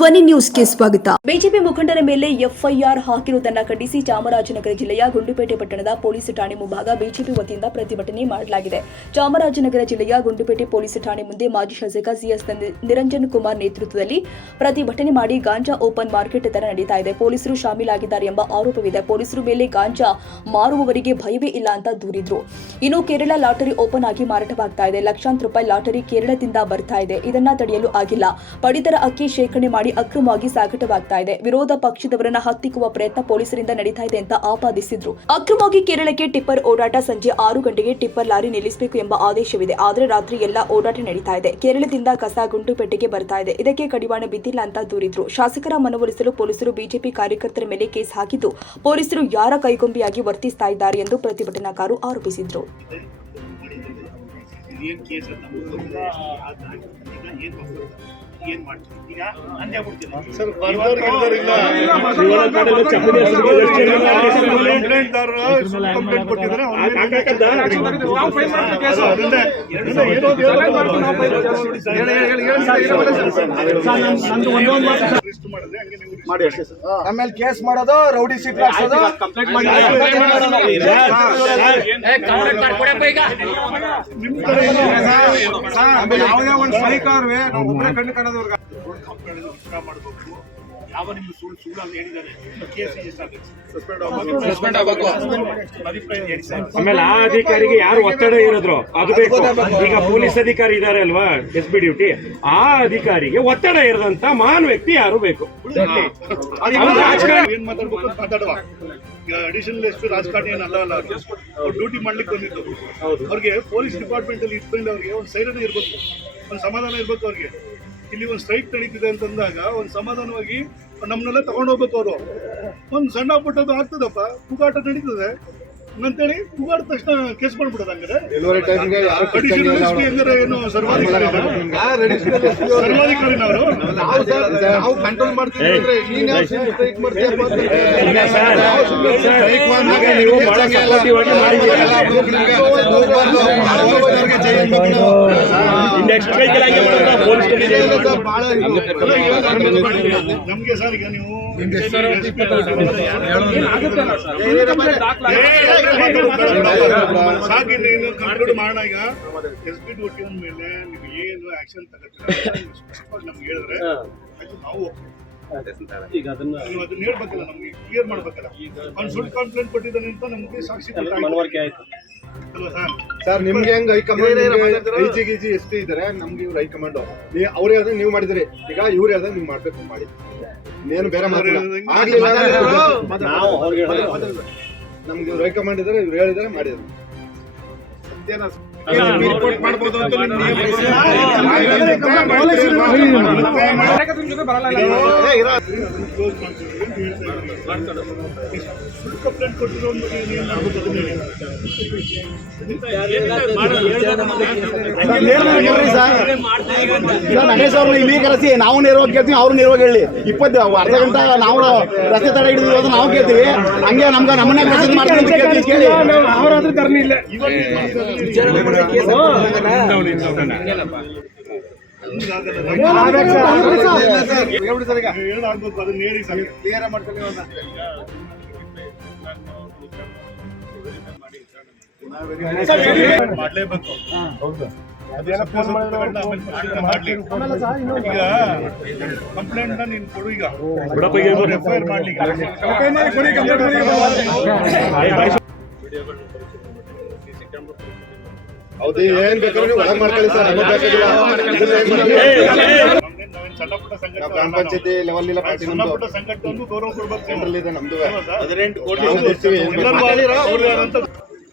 ಧ್ವನಿ ನ್ಯೂಸ್ಗೆ ಸ್ವಾಗತ. ಬಿಜೆಪಿ ಮುಖಂಡರ ಮೇಲೆ ಎಫ್ಐಆರ್ ಹಾಕಿರುವುದನ್ನು ಖಂಡಿಸಿ ಚಾಮರಾಜನಗರ ಜಿಲ್ಲೆಯ ಗುಂಡುಪೇಟೆ ಪಟ್ಟಣದ ಪೊಲೀಸ್ ಠಾಣೆ ಮುಂಭಾಗ ಬಿಜೆಪಿ ವತಿಯಿಂದ ಪ್ರತಿಭಟನೆ ಮಾಡಲಾಗಿದೆ. ಚಾಮರಾಜನಗರ ಜಿಲ್ಲೆಯ ಗುಂಡುಪೇಟೆ ಪೊಲೀಸ್ ಠಾಣೆ ಮುಂದೆ ಮಾಜಿ ಶಾಸಕ ಸಿಎಸ್ ನಿರಂಜನ್ ಕುಮಾರ್ ನೇತೃತ್ವದಲ್ಲಿ ಪ್ರತಿಭಟನೆ ಮಾಡಿ ಗಾಂಜಾ ಓಪನ್ ಮಾರ್ಕೆಟ್ ತರ ನಡೀತಾ ಇದೆ. ಪೊಲೀಸರು ಶಾಮೀಲಾಗಿದ್ದಾರೆ ಎಂಬ ಆರೋಪವಿದೆ. ಪೊಲೀಸರು ಮೇಲೆ ಗಾಂಜಾ ಮಾರುವವರಿಗೆ ಭಯವೇ ಇಲ್ಲ ಅಂತ ದೂರಿದ್ರು. ಇನ್ನು ಕೇರಳ ಲಾಟರಿ ಓಪನ್ ಆಗಿ ಮಾರಾಟವಾಗ್ತಾ ಇದೆ. ಲಕ್ಷಾಂತರ ರೂಪಾಯಿ ಲಾಟರಿ ಕೇರಳದಿಂದ ಬರ್ತಾ ಇದೆ. ಇದನ್ನ ತಡೆಯಲು ಆಗಿಲ್ಲ. ಪಡಿತರ ಅಕ್ಕಿ ಶೇಖರಣೆ ಮಾಡಿ ಅಕ್ರಮವಾಗಿ ಸಾಗಾಟವಾಗ್ತಾ ಇದೆ. ವಿರೋಧ ಪಕ್ಷದವರನ್ನ ಹತ್ತಿಕ್ಕುವ ಪ್ರಯತ್ನ ಪೊಲೀಸರಿಂದ ನಡೀತಾ ಇದೆ ಅಂತ ಆಪಾದಿಸಿದ್ರು. ಅಕ್ರಮವಾಗಿ ಕೇರಳಕ್ಕೆ ಟಿಪ್ಪರ್ ಓಡಾಟ ಸಂಜೆ ಆರು ಗಂಟೆಗೆ ಟಿಪ್ಪರ್ ಲಾರಿ ನಿಲ್ಲಿಸಬೇಕು ಎಂಬ ಆದೇಶವಿದೆ. ಆದರೆ ರಾತ್ರಿ ಎಲ್ಲ ಓಡಾಟ ನಡೀತಾ ಇದೆ. ಕೇರಳದಿಂದ ಕಸ ಪೆಟ್ಟಿಗೆ ಬರ್ತಾ ಇದೆ. ಇದಕ್ಕೆ ಕಡಿವಾಣ ಬಿದ್ದಿಲ್ಲ ಅಂತ ದೂರಿದ್ರು. ಶಾಸಕರ ಮನವೊಲಿಸಲು ಪೊಲೀಸರು ಬಿಜೆಪಿ ಕಾರ್ಯಕರ್ತರ ಮೇಲೆ ಕೇಸ್ ಹಾಕಿದ್ದು, ಪೊಲೀಸರು ಯಾರ ಕೈಗೊಂಬೆಯಾಗಿ ವರ್ತಿಸ್ತಾ ಇದ್ದಾರೆ ಎಂದು ಪ್ರತಿಭಟನಾಕಾರರು ಆರೋಪಿಸಿದ್ರು. ಏನು ಕೇಸ್ ಅಂತ ಏನು ಏನು ಮಾಡ್ತೀವಿ ಈಗ ಅಂದೇ. ಆಮೇಲೆ ಕೇಸ್ ಮಾಡೋದು ರೌಡಿ ಸೀಟ್ ಹಾಕ್ಸೋದು. ನಿಮ್ ಕಡೆ ಆಮೇಲೆ ಯಾವುದೇ ಒಂದು ಅವ್ರಿಗೆ ನಾವು ಒಬ್ಬರೇ ಮಾಡಬೇಕು. ಯಾವ ನಿಮ್ಗೆ ಸುಳ್ಳು ಸುಳ್ಳು ಅಂತ ಹೇಳಿದ್ದಾರೆ? ಕೇಸ್ ಎಷ್ಟಾಗುತ್ತೆ ಸಸ್ಪೆಂಡ್ ಆಗ್ಬೇಕು. ಅಭಿಪ್ರಾಯ ಹೇಳಿ ಸರ್. ಆಮೇಲೆ ಆ ಅಧಿಕಾರಿಗೆ ಯಾರು ಒತ್ತಡ ಇರೋದ್ರು ಅದು ಬೇಕು. ಈಗ ಪೊಲೀಸ್ ಅಧಿಕಾರಿ ಇದಾರೆ ಅಲ್ವಾ ಎಸ್ ಬಿ ಡ್ಯೂಟಿ? ಆ ಅಧಿಕಾರಿಗೆ ಒತ್ತಡ ಇರದಂತ ಮಹಾನ್ ವ್ಯಕ್ತಿ ಯಾರು ಬೇಕು? ಏನ್ ಮಾತಾಡ್ಬೇಕು ಅಂತ ಮಾತಾಡುವ. ಅಡಿಷನಲ್ ಎಷ್ಟು ರಾಜಕಾರಣಿ ಏನಲ್ಲ ಅಲ್ಲ ಅವ್ರು. ಅವ್ರು ಡ್ಯೂಟಿ ಮಾಡ್ಲಿಕ್ಕೆ ಬಂದಿದ್ದು. ಅವ್ರಿಗೆ ಪೊಲೀಸ್ ಡಿಪಾರ್ಟ್ಮೆಂಟ್ ಅಲ್ಲಿ ಇಟ್ಕೊಂಡು ಅವ್ರಿಗೆ ಒಂದು ಸೈರನ್ ಇರ್ಬೇಕು. ಒಂದು ಸಮಾಧಾನ ಇರ್ಬೇಕು ಅವ್ರಿಗೆ. ಇಲ್ಲಿ ಒಂದು ಸ್ಟ್ರೈಕ್ ನಡೀತಿದೆ ಅಂತಂದಾಗ ಒಂದು ಸಮಾಧಾನವಾಗಿ ನಮ್ಮನ್ನೆಲ್ಲ ತಗೊಂಡು ಹೋಗ್ಬೇಕು ಅವರು ಒಂದು ಸಣ್ಣ ಪುಟ್ಟದ್ದು ಆಗ್ತದಪ್ಪ ಕೂಗಾಟ ನಡೀತದೆ ಅಂತೇಳಿ ಕೂಗಾಡಿದ ತಕ್ಷಣ ಕೇಸ್ ಮಾಡ್ಬಿಡೋದು ಹಂಗಾರೆ ಅಡಿಷನಲ್ ಏನು ಸರ್ವಾಧಿಕಾರಿನ ಸರ್ವಾಧಿಕಾರಿನ ಅವರು ನಾವು ಕಂಟ್ರೋಲ್ ಮಾಡ್ತೀವಿ ಅಂದ್ರೆ ನೀನ್ ಯಾವ ಸ್ಟ್ರೈಕ್ ಮಾಡ್ತೀಯಪ್ಪ ಅಂತ ಈಗ ಸರ್, ಸರ್, ಈಗ ನೀವು ಹಂಗೆ ಮಾಡೋದು, ನಮ್ಗೆ ಸರ್ ಈಗ ಸಾಕಿ ನೀನು ಕಂಪ್ಲೀಟ್ ಮಾಡೋಣ ಈಗ ಎಸ್ ಡ್ಯೂಟಿ ಮೇಲೆ ನೀವು ಏನು ಆಕ್ಷನ್ ತಗೋತೀರ ಸ್ಪಷ್ಟವಾಗಿ ನಮ್ಗೆ ಹೇಳಿದ್ರೆ ಆಯ್ತು ನಾವು ಈಗ ಅದನ್ನ ನೀವು ಅದನ್ನ ಹೇಳ್ಬೇಕಲ್ಲ ನಮ್ಗೆ ಕ್ಲಿಯರ್ ಮಾಡ್ಬೇಕಲ್ಲ ಅವ್ನು ಸುಳ್ಳು ಕಂಪ್ಲೇಂಟ್ ಕೊಟ್ಟಿದ್ದಾನೆ ಅಂತ ನಮ್ಗೆ ಸಾಕ್ಷಿ ಆಯ್ತು ಅಲ್ವಾ ಸರ್ ನಿಮ್ಗೆ ಹೆಂಗ್ ಹೈಕಮಾಂಡ್ ಐ ಜಿ ಗಿ ಜಿ ಎಸ್ ಪಿ ಇದಾರೆ ನಮ್ಗೆ ಇವ್ರು ಹೈಕಮಾಂಡ್ ಅವ್ರು. ಯಾವ್ದು ನೀವು ಮಾಡಿದ್ರಿ. ಈಗ ಇವ್ರು ಯಾವ್ದು ನೀವು ಮಾಡ್ಬೇಕು ಮಾಡಿ. ಇನ್ನೇನು ಬೇರೆ ಮಾತಿಲ್ಲ ನಮ್ಗೆ ಇವ್ರು ಹೈಕಮಾಂಡ್ ಇದಾರೆ ಇವ್ರು ಹೇಳಿದಾರೆ ಮಾಡಿದ್ರು. ರಿಪೋರ್ಟ್ ಕಂಪ್ಲೇಂಟ್ ಕೊಟ್ಟಿರೋ. ನಟೇಶ್ ಅವ್ರನ್ನ ಇಲ್ಲಿ ಕರೆಸಿ. ನಾವು ನೇರವಾಗಿ ಕೇಳ್ತೀವಿ ಅವ್ರು ನೇರವಾಗಿ ಹೇಳಿ. ಇಪ್ಪತ್ತು ಅರ್ಧ ಗಂಟೆ ನಾವು ರಸ್ತೆ ತಡೆ ಹಿಡಿದು ಅದು ನಾವು ಕೇಳ್ತೀವಿ. ಹಂಗೆ ನಮ್ಗೆ ನಮ್ಮನ್ನೇ ಮೆಸೇಜ್ ಮಾಡ್ತೀವಿ ಅಂತ ಕೇಳ್ತೀವಿ ಕೇಳಿ. ಅವರಾದ್ರೂ ತರಲಿಲ್ಲ ಹೇಳಾಗ್ಬೇಕು ಮಾಡ್ಲೇಬೇಕು ಕಂಪ್ಲೇಂಟ್ ನೀನು ಕೊಡು ಈಗ. ಎಫ್ ಐ ಆರ್ ಮಾಡ್ಲಿ ಈಗ. ಹೌದು ಏನ್ ಬೇಕಾದ್ರೂ ನೀವು ಒಳಗ್ ಮಾಡ್ಕೊಳ್ಳಿ ಸರ್ ನಮಗೆ ಬೇಕಾಗಿಲ್ಲ ಗ್ರಾಮ ಪಂಚಾಯತಿ ಲೆವೆಲ್ ಇಲ್ಲ ಪಾರ್ಟಿ ಸಣ್ಣ ನಮ್ದು. ಪುಟ್ಟ ಗೌರವ ಕೊಡ್ಬೇಕು ಸೆಂಟ್ರಲ್ ಇದೆ ನಮ್ದು ನಾವು ಕೊಡ್ತೀವಿ ಏನ್ ಬೇಕು.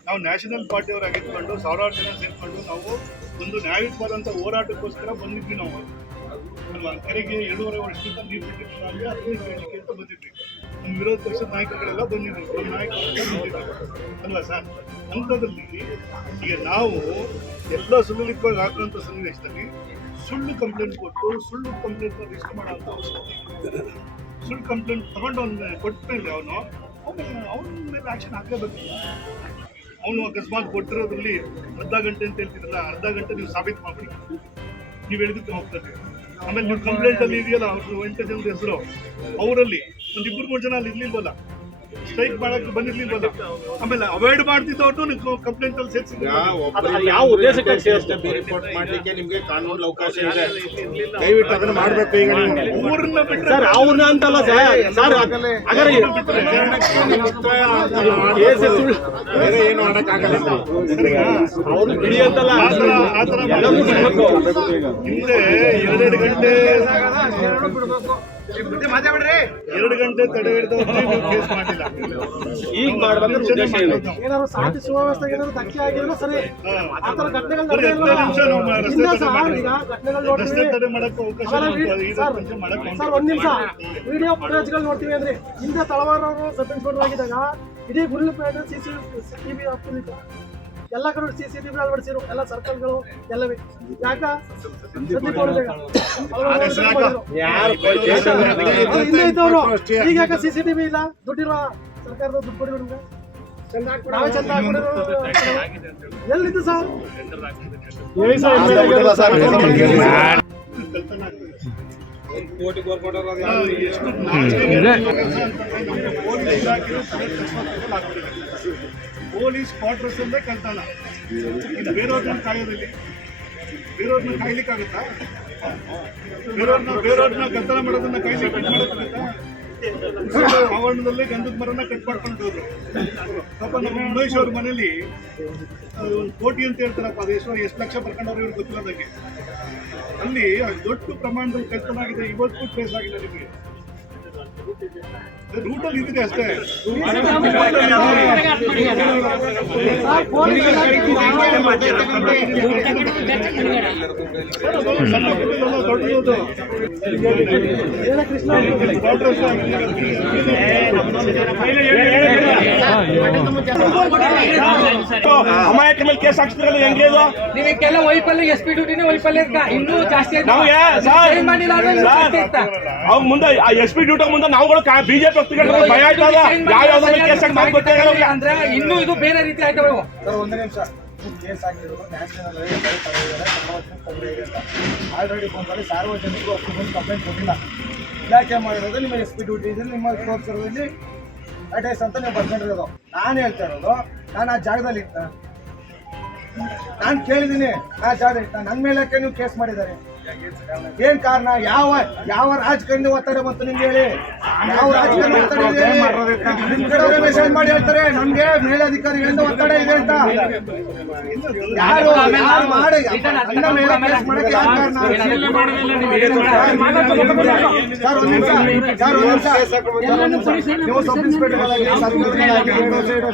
ನಾವು ನ್ಯಾಷನಲ್ ಪಾರ್ಟಿಯವರಾಗಿದ್ಕೊಂಡು ಸಾವಿರಾರು ಜನ ಸೇರ್ಕೊಂಡು ನಾವು ಒಂದು ನ್ಯಾಯಯುತವಾದಂಥ ಹೋರಾಟಕ್ಕೋಸ್ಕರ ಬಂದಿದ್ವಿ ನಾವು. ಅಲ್ವಾ? ಕೆರೆಗೆ ಏಳುವರೆ ವರ್ಷದಿಂದ ನೀರು ಹದಿನೈದು ಅಂತ ಬಂದಿದ್ವಿ. ನಮ್ಮ ವಿರೋಧ ಪಕ್ಷದ ನಾಯಕರುಗಳೆಲ್ಲ ಬಂದಿದ್ರು ನಮ್ಮ ನಾಯಕರು ಅಲ್ಲ ಸರ್? ಅಂಥದ್ರಲ್ಲಿ ಈಗ ನಾವು ಎಲ್ಲ ಸುಲಲಿತವಾಗಿ ಹಾಕುವಂಥ ಸನ್ನಿವೇಶದಲ್ಲಿ ಸುಳ್ಳು ಕಂಪ್ಲೇಂಟ್ ಕೊಟ್ಟು ಸುಳ್ಳು ಕಂಪ್ಲೇಂಟ್ ರಿಜಿಸ್ಟರ್ ಮಾಡೋಂಥ ಸುಳ್ಳು ಕಂಪ್ಲೇಂಟ್ ತಗೊಂಡು ಅವ್ನ ಕೊಟ್ಟ ಮೇಲೆ ಅವನು, ಅವನ ಮೇಲೆ ಆಕ್ಷನ್ ಹಾಕಲೇಬೇಕು. ಅವನು ಅಕಸ್ಮಾತ್ ಕೊಟ್ಟಿರೋದ್ರಲ್ಲಿ ಅರ್ಧ ಗಂಟೆ ಅಂತ ಹೇಳ್ತಿದ್ರಲ್ಲ, ಅರ್ಧ ಗಂಟೆ ನೀವು ಸಾಬೀತು ಮಾಡಿ ನೀವು ಹೇಳಿದಕ್ಕೆ ಹೋಗ್ತಾರೆ ಆಮೇಲೆ ನೀವು ಕಂಪ್ಲೇಂಟ್ ಅಲ್ಲಿ ಇದೆಯಲ್ಲ, ಅವ್ರದ್ದು ಎಂಟು ಜನರ ಹೆಸರು. ಅವರಲ್ಲಿ ಒಂದ್ ಇಬ್ಬರು ಮೂರು ಜನ ಅಲ್ಲಿ ಇರ್ಲಿಲ್ವಲ್ಲ? ಸ್ಟ್ರೈಕ್ ಮಾಡಕ್ಕೆ ಬಂದಿರ್ಲಿಲ್ವಲ್ಲ? ಆಮೇಲೆ ಅವಾಯ್ಡ್ ಮಾಡ್ತಿದ್ದವ್ರು ನೀವು ಕಂಪ್ಲೇಂಟ್ ಅಲ್ಲಿ ಸೇರಿಸಿದ್ರೆ. ಯಾವ ಉದ್ದೇಶಕ್ಕಾಗಿ ಸೇರಿಸ್ತೇವೆ ರಿಪೋರ್ಟ್ ಮಾಡ್ಲಿಕ್ಕೆ ನಿಮ್ಗೆ ಕಾನೂನು ಅವಕಾಶ ಇದೆ. ದಯವಿಟ್ಟು ಅದನ್ನ ಮಾಡಬೇಕು ಈಗ ನೀವು. ಊರನ್ನ ಬಿಟ್ಟರೆ ಸರ್ ಅವ್ರನ್ನ ಅಂತಲ್ಲ ಸರ್ ಸರ್ ಹಾಗಾದ್ರೆ ಕೇಸ್ ಸುಳ್ಳು. ಬೇರೆ ಏನು ಮಾಡಕ್ಕಾಗಲ್ಲ ಅವ್ರು ಬಿಡಿ ಅಂತಲ್ಲ. ಆ ಥರ ಆ ಥರ ಎಲ್ಲರೂ ಬಿಡ್ಬೇಕು. ಹಿಂದೆ ಎರಡೆರಡು ಗಂಟೆ ಎರಡು ಗಂಟೆ ತಡೆ ನೀವು ಕೇಸ್ ಮಾಡಿಲ್ಲ. ಈಗ ಮಾಡ್ಬೇಕಂದ್ರೆ ಉದ್ದೇಶ ಏನು? ಏನಾದ್ರು ಶಾಂತಿ ಸುವ್ಯವಸ್ಥೆಗೆ ಏನಾದ್ರು ಧಕ್ಕೆ ಆಗಿದ್ರೆ ಸರಿ. ಆ ಥರ ಘಟನೆಗಳು ಬರೀ ನಡೆದಿಲ್ಲ ಹದಿನೈದು ನಿಮಿಷ ನಾವು ರಸ್ತೆ ಹಿಂದೆ ತಡೆ ಸರ್ ಮಾಡಿದ್ವಿ. ಈಗ ಘಟನೆಗಳು ರಸ್ತೆ ನೋಡ್ತೀವಿ ತಡೆ ಮಾಡಕ್ಕೆ ಅವಕಾಶ ಸರ್, ನಮ್ಗೆ ಸರ್, ಐದು ನಿಮಿಷ ಮಾಡಕ್ಕೆ ಸರ್ ಒಂದ್ ನಿಮಿಷ. ವಿಡಿಯೋ ಫುಟೇಜ್ಗಳು ನೋಡ್ತೀವಿ ಅಂದ್ರೆ ಹಿಂದೆ ತಳವಾರ ಸಬ್ ಇನ್ಸ್ಪೆಕ್ಟರ್ ಆಗಿದ್ದಾಗ ಇಡೀ ಗುರುಪೇಟೆ ಸಿ ಸಿ ಟಿವಿ ಹಾಕ್ತಿದ್ರು ಎಲ್ಲ ಕಡೆ ಸಿ ಸಿ ಟಿವಿ ಅಳವಡಿಸಿರು ಎಲ್ಲ ಸರ್ಕಲ್ಗಳು ಎಲ್ಲವೇ ಯಾಕ? ಹಿಂದೆ ಇದ್ದವರು. ಈಗ ಯಾಕೆ ಸಿ ಸಿ ಟಿವಿ ಇಲ್ಲ? ದುಡ್ಡಿರುವ ಸರ್ಕಾರದ ದುಡ್ಡು ಕೊಡಿದ್ರು ನಿಮ್ಗೆ. ನಾವೇ ಚಂದ. ಎಲ್ಲಿದ್ದು ಸರ್? ಕೋಟಿ ಎಷ್ಟು ಪೊಲೀಸ್ ಕ್ವಾರ್ಟರ್ಸ್ ಅಂದ್ರೆ ಕಳ್ತನ ಇದು ಬೇರೆಯವ್ರನ್ನ ಕಾಯೋದಿಲ್ಲ. ಬೇರೆಯವ್ರನ್ನ ಕಾಯ್ಲಿಕ್ಕಾಗತ್ತಾ ಬೇರೆಯವ್ರನ್ನ ಬೇರೆಯವ್ರನ್ನ ಗಂಧನ ಮಾಡೋದನ್ನ ಕಾಯ್ಲಿ ಕಟ್ ಆವರಣದಲ್ಲೇ ಗಂಧದ ಮರನ ಕಟ್ ಮಾಡ್ಕೊಂಡು ಪಾಪ ನಮ್ಮ ಉಮೇಶ್ ಅವ್ರ ಮನೇಲಿ ಒಂದು ಕೋಟಿ ಅಂತ ಹೇಳ್ತಾರಪ್ಪ, ಅದು ಎಷ್ಟು ಎಷ್ಟು ಲಕ್ಷ ಬರ್ಕೊಂಡವ್ರು ಇವ್ರಿಗೆ ಗೊತ್ತಿಲ್ಲದಂಗೆ ಅಲ್ಲಿ ದೊಡ್ಡ ಪ್ರಮಾಣದಲ್ಲಿ ಕಳ್ತನ ಆಗಿದೆ ಇವತ್ತು ಪ್ಲೇಸ್ ಆಗಿಲ್ಲ ನಿಮಗೆ. ರೂಟಲ್ಲಿ ಇದ್ದಿದೆ ಅಷ್ಟೇ. ದೊಡ್ಡದು ಅಮಾಯಕ ಮೇಲೆ ಕೇಸ್ ಹಾಕ್ಸ್ತಿರಲ್ಲ ಹೆಂಗೆ ಇದು ನಿಮಗೆಲ್ಲ ವೈಫಲ್ಯ ಎಸ್ ಪಿ ಡ್ಯೂಟಿನೇ ವೈಫಲ್ಯ ಇನ್ನೂ ಜಾಸ್ತಿ ಅವ್ ಮುಂದೆ ಆ ಎಸ್ ಪಿ ಡ್ಯೂಟಿ ಮುಂದೆ ನಾವುಗಳು ಬಿಜೆಪಿ ವ್ಯಕ್ತಿಗಳು ಭಯ ಆಯ್ತದ ಯಾವ ಯಾವ ಕೇಸ್ ಹಾಕಿ ಗೊತ್ತಿಲ್ಲ ಅಂದ್ರೆ ಇನ್ನೂ ಇದು ಬೇರೆ ರೀತಿ ಆಯ್ತವೆ. ಸರ್ ಒಂದೇ ನಿಮಿಷ. ಕೇಸ್ ಆಗಿರೋದು ನ್ಯಾಷನಲ್ ಆಲ್ರೆಡಿ ಫೋನ್ ಮಾಡಿ ಸಾರ್ವಜನಿಕರು ಅಷ್ಟು ಕಂಪ್ಲೇಂಟ್ ಕೊಟ್ಟಿಲ್ಲ. ಇಲಾಖೆ ಮಾಡಿರೋದು ನಿಮ್ಮ ಎಸ್ ಪಿ ಡ್ಯೂಟಿ ಇದೆ ನಿಮ್ಮ ತೋರಿಸಿರೋದ್ರಲ್ಲಿ ಅಟೆಸ್ ಅಂತ ನೀವು ಬರ್ಕೊಂಡಿರೋದು. ನಾನು ಹೇಳ್ತಾ ಇರೋದು, ನಾನು ಆ ಜಾಗದಲ್ಲಿ ಇತ್ತ ನಾನು ಕೇಳಿದ್ದೀನಿ, ಆ ಜಾಗ ಇಟ್ಟ ನನ್ನ ಮೇಲೆ ನೀವು ಕೇಸ್ ಮಾಡಿದ್ದಾರೆ. ಏನ್ ಕಾರಣ? ಯಾವ ಯಾವ ರಾಜಕಾರಣಿ ಒತ್ತಡ ಬಂತು ನಿಮ್ಗೆ ಹೇಳಿ? ಯಾವ ರಾಜಕಾರಣಿ ಒತ್ತಡ ಇದೆ ಕಡೆ ಮೆಸೇಜ್ ಮಾಡಿ ಹೇಳ್ತಾರೆ, ನಮ್ಗೆ ಮೇಲಧಿಕಾರಿಗಳಿಂದ ಒತ್ತಡ ಇದೆ ಅಂತ. ಯಾರು ಯಾರು ಮಾಡಿ ನನ್ನ ಮೇಲೆ ಕೇಸ್ ಮಾಡಕ್ಕೆ ಯಾರು ಕಾರಣ? ಸರ್, ಒಂದ್ ನಿಮಿಷ. ಸರ್, ಒಂದ್ ನಿಮಿಷ. ನೀವು ಸಬ್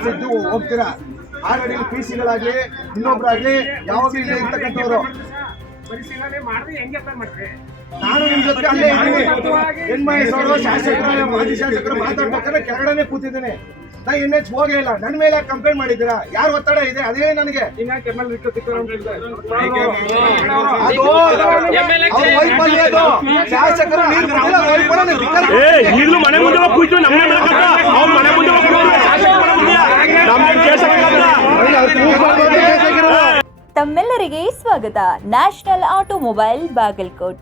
ಇದ್ದು ಹೋಗ್ತೀರಾ? ಆಲ್ರೆಡಿ ಪಿ ಸಿಗಳಾಗ್ಲಿ ಇನ್ನೊಬ್ರಾಗ್ಲಿ ಯಾವಾಗಲೂ ಇಲ್ಲೇ ಇರ್ತಕ್ಕಂಥವ್ರು. ನಾನು ನಿಮ್ ಜೊತೆ ಅಲ್ಲೇ ಎನ್ ಶಾಸಕರು ಮಾಜಿ ಶಾಸಕರು ಮಾತಾಡ್ಬೇಕಾದ್ರೆ ಕೆರಡನೇ ಕೂತಿದ್ದೀನಿ. ನಾ ಎನ್ ಎಚ್ ಹೋಗೇ ಇಲ್ಲ. ನನ್ನ ಮೇಲೆ ಕಂಪ್ಲೇಂಟ್ ಮಾಡಿದ್ದೀರಾ? ಯಾರು ಒತ್ತಡ ಇದೆ? ಅದೇ ನನಗೆ. ಈಗಲೂ ಮನೆ ಮುಂದೆ ನಮ್ಮ ಮನೆ ಮುಂದೆ. ತಮ್ಮೆಲ್ಲರಿಗೆ ಸ್ವಾಗತ. National Automobile Bagalkot.